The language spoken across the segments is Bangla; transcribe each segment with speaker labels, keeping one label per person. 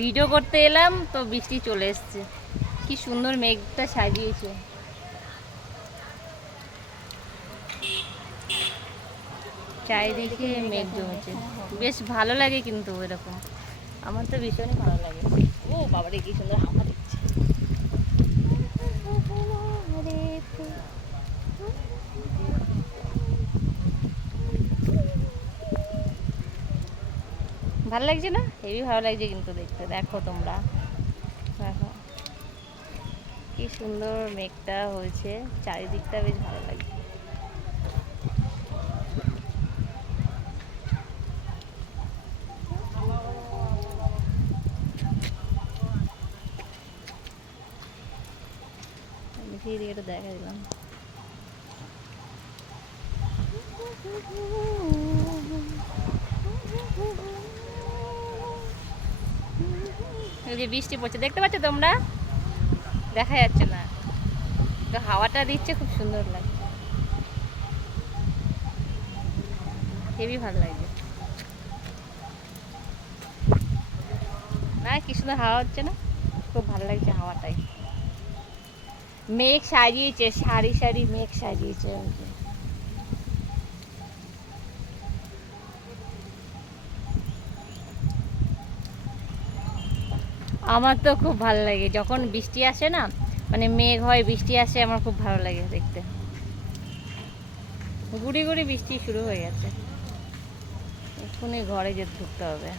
Speaker 1: ভিডিও করতে এলাম, তো বৃষ্টি চলে এসছে। কি সুন্দর মেঘটা সাজিয়েছে। চারিদিকে মেঘ জমেছে। বেশ ভালো লাগে কিন্তু এরকম। আমার তো ভীষণই ভালো লাগে। ও বাবারে, কি সুন্দর হাওয়া দিচ্ছে। ভালো লাগছে না? হেবি ভালো লাগছে কিন্তু দেখতে। দেখো তোমরা। দেখো। কি সুন্দর মেঘটা হয়েছে। চারিদিকটা বেশ ভালো লাগছে। দেখি দিলাম। যে বৃষ্টি পড়ছে, দেখতে পাচ্ছ তোমরা? দেখা যাচ্ছে না। তো হাওয়াটা দিচ্ছে, খুব সুন্দর লাগছে। হেবি ভালো লাগছে। না, কি সুন্দর হাওয়া হচ্ছে না? খুব ভালো লাগছে হাওয়াটাই। মেঘ সাজিয়েছে, সারি সারি মেঘ সাজিয়েছে। আমার তো খুব ভালো লাগে। যখন বৃষ্টি আসে না মানে মেঘ হয়, বৃষ্টি আসে, আমার খুব ভালো লাগে দেখতে। গুড়ি গুড়ি বৃষ্টি শুরু হয়ে গেছে। এক্ষুনি ঘরে যে ঢুকতে হবে।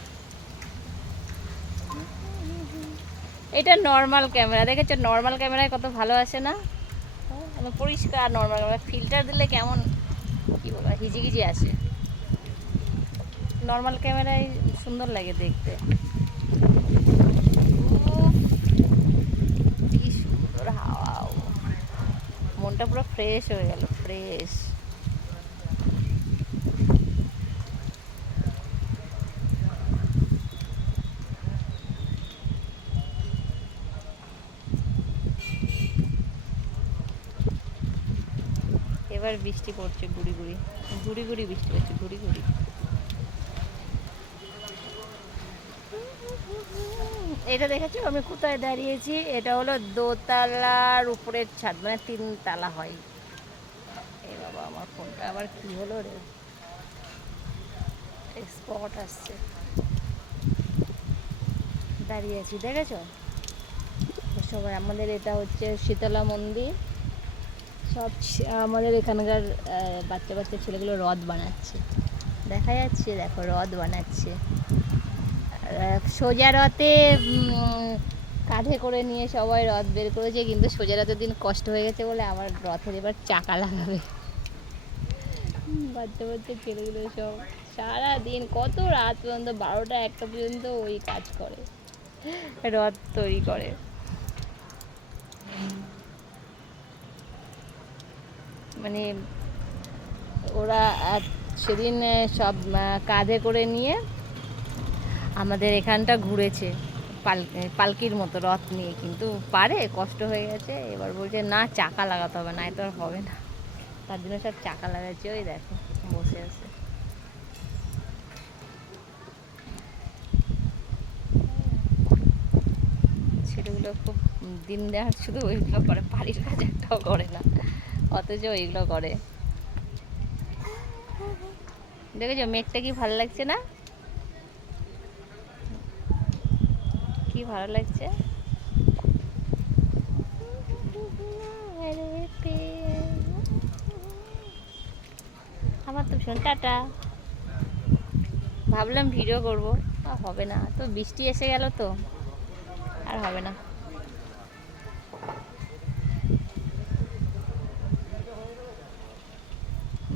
Speaker 1: এটা নর্মাল ক্যামেরা দেখেছ নর্মাল ক্যামেরায় কত ভালো আসে না? মানে পরিষ্কার নর্মাল ক্যামেরা ফিল্টার দিলে কেমন, কি বলব, হিজিগিজি আসে। নর্মাল ক্যামেরায় সুন্দর লাগে দেখতে। কি সুন্দর হাওয়া মনটা পুরো ফ্রেশ হয়ে গেল ফ্রেশ এবার বৃষ্টি পড়ছে, গুড়ি গুড়ি। গুড়ি গুড়ি বৃষ্টি পড়ছে, গুড়ি গুড়ি। এটা দেখেছ? আমি কোথায় দাঁড়িয়েছি? এটা হলো দোতলার উপরের ছাদ মানে তিন তালা হয়। এ বাবা, আমার ফোনটা আবার কি হলো রে? স্পট আসছে। দাঁড়িয়ে আছি দেখেছ সবাই আমাদের এটা হচ্ছে শীতলা মন্দির। সব আমাদের এখানকার বাচ্চা বাচ্চা ছেলেগুলো রথ বানাচ্ছে। দেখা যাচ্ছে, দেখো, রথ বানাচ্ছে। সোজা রথে কাঁধে করে নিয়ে সবাই রথ বের করেছে, কিন্তু সোজা রথের দিন কষ্ট হয়ে গেছে বলে আমার রথের এবার চাকা লাগাবে। বাচ্চা বাচ্চা ছেলেগুলো সব সারাদিন, কত রাত পর্যন্ত, বারোটা একটা পর্যন্ত ওই কাজ করে, রথ তৈরি করে। মানে ওরা সেদিন সব কাঁধে করে নিয়ে আমাদের এখানটা ঘুরেছে, পাল, পালকির মতো রথ নিয়ে, কিন্তু পারে, কষ্ট হয়ে গেছে। এবার বলছে, না, চাকা লাগাতে হবে না তো আর হবে না। তার জন্য সব চাকা লাগাচ্ছে, ওই দেখো, বসে আছে। ছেলেগুলো খুব দিন দেওয়ার শুধু ওইগুলো করে, বাড়ির কাজ একটাও করে না, অথচ ওইগুলো করে। দেখেছ, মেঘটা কি ভালো লাগছে না? কি ভালো লাগছে? আমার তো ভীষণ টাটা। ভাবলাম ভিডিও করব হবে না। তো বৃষ্টি এসে গেল তো, আর হবে না।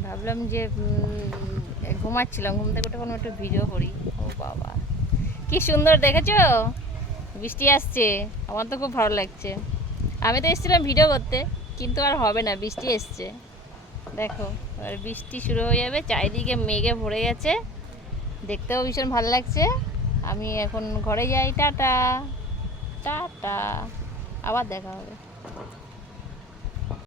Speaker 1: ভাবলাম যে ঘুমাচ্ছিলাম, ঘুম থেকে উঠে কোনো একটু ভিডিও করি। ও বাবা, কি সুন্দর দেখেছ? বৃষ্টি আসছে, আমার তো খুব ভালো লাগছে। আমি তো এসেছিলাম ভিডিও করতে, কিন্তু আর হবে না, বৃষ্টি এসছে। দেখো আর বৃষ্টি শুরু হয়ে যাবে, চারিদিকে মেঘে ভরে গেছে। দেখতেও ভীষণ ভালো লাগছে। আমি এখন ঘরে যাই, টাটা। টাটা। আবার দেখা হবে।